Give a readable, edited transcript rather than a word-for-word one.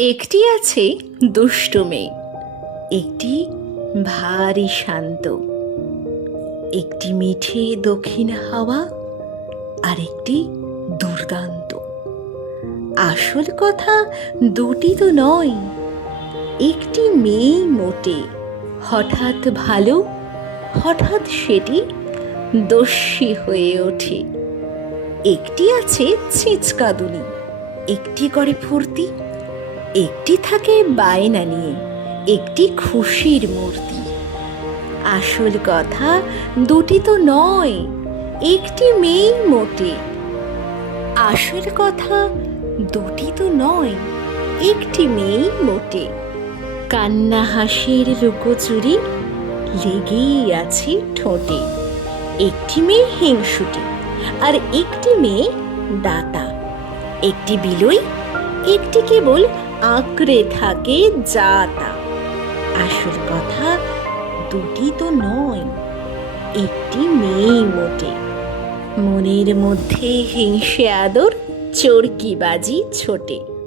একটি আছে দুষ্টু মেয়ে, একটি ভারী শান্ত, একটি মিঠে দক্ষিণ হাওয়া, আর একটি দুর্দান্ত। আসল কথা দুটি তো নয়, একটি মেয়েই মোটে, হঠাৎ ভালো, হঠাৎ সেটি দস্যি হয়ে ওঠে। একটি আছে ছিচকাদুনি, একটি করে ফুর্তি, একটি থাকে বায়না নিয়ে, একটি খুশির মূর্তি। আসল কথা দুটি তো নয়, একটি মেয়েই মোটে। আসল কথা দুটি তো নয়, একটি মেয়েই মোটে। কান্না হাসির লুকোচুরি লেগেই আছে ঠোঁটে। একটি মেয়ে হিংসুটে, আর একটি মেয়ে দাতা। একটি বিলই, একটি কেবল আঁকড়ে থাকে যা তা। আসল কথা দুটি তো নয়, একটি মেয়েই মোটে। মনের মধ্যে হিংসে আদর চরকিবাজি ছোটে।